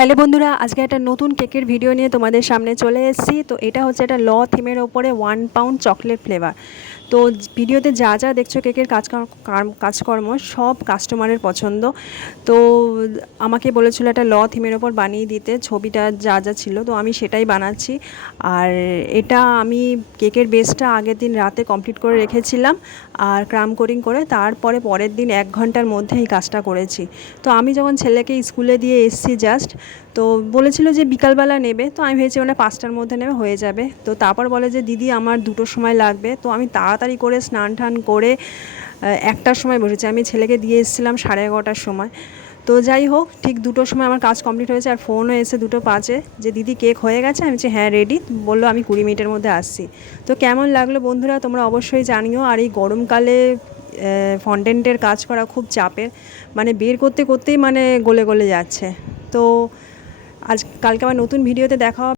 Hello বন্ধুরা, আজকে একটা নতুন কেকের ভিডিও নিয়ে তোমাদের সামনে চলে এসেছি। তো এটা হচ্ছে একটা ল থিমের ওপরে 1 পাউন্ড চকলেট ফ্লেভার। তো ভিডিওতে যা যা দেখছো কেকের কাজকর্ম সব কাস্টমারের পছন্দ। তো আমাকে বলেছিল একটা ল থিমের ওপর বানিয়ে দিতে, ছবিটা যা যা ছিল, তো আমি সেটাই বানাচ্ছি। আর এটা আমি কেকের বেসটা আগের দিন রাতে কমপ্লিট করে রেখেছিলাম আর ক্রাম কোটিং করে, তারপরে পরের দিন 1 ঘন্টার মধ্যে এই কাজটা করেছি। তো আমি যখন ছেলেকে স্কুলে দিয়ে এসেছি জাস্ট, তো বলেছিল যে বিকালবেলা নেবে, তো আমি ভেবেছি মানে 5টার মধ্যে নেবে হয়ে যাবে। তো তারপর বলে যে দিদি আমার 2টোর সময় লাগবে। তো আমি তাড়াতাড়ি করে স্নান টান করে 1টার সময় বসেছি। আমি ছেলেকে দিয়ে এসেছিলাম 11:30টার সময়। তো যাই হোক, ঠিক 2টোর সময় আমার কাজ কমপ্লিট হয়েছে আর ফোনও এসে 2:05 যে দিদি কেক হয়ে গেছে। আমি বলছি হ্যাঁ রেডি। বললো আমি 20 মিনিটের মধ্যে আসছি। তো কেমন লাগলো বন্ধুরা তোমরা অবশ্যই জানিও। আর এই গরমকালে ফন্ডেন্টের কাজ করা খুব চাপের, মানে বের করতে করতেই মানে গলে গলে যাচ্ছে। তো কালকে আবার নতুন ভিডিওতে দেখা হবে।